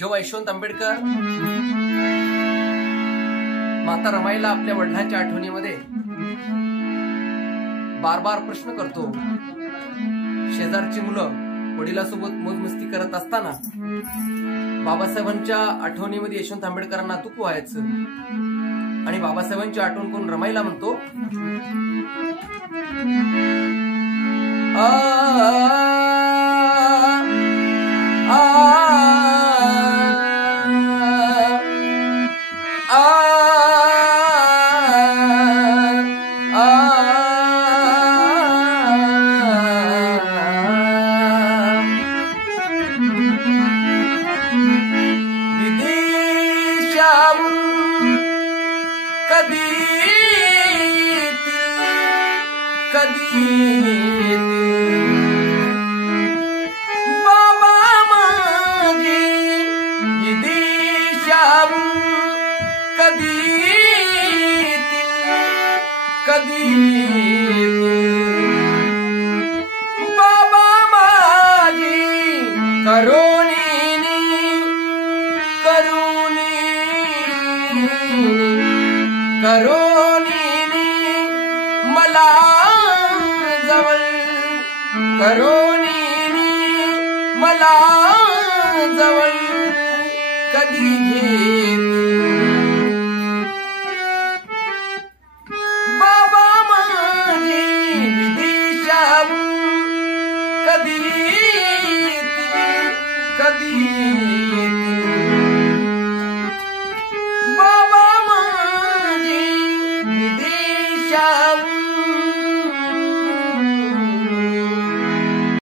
जेव्हा यशवंत आंबेडकर माता रमाईला आपल्या वडिलांच्या आठवणीमध्ये बार बार प्रश्न करतो, शेजारची मुलं वडिलांसोबत मोजमस्ती करत असताना बाबासाहेबांच्या आठवणीमध्ये यशवंत आंबेडकरांना तुक व्हायचं आणि बाबासाहेबांची आठवण करून रमाईला म्हणतो, बाबा माझी विदेशाहून कधी बाबा माझी करुणी मला जवळ मला जवळ कधी घेत बाबा माझी विदेशाहून कधी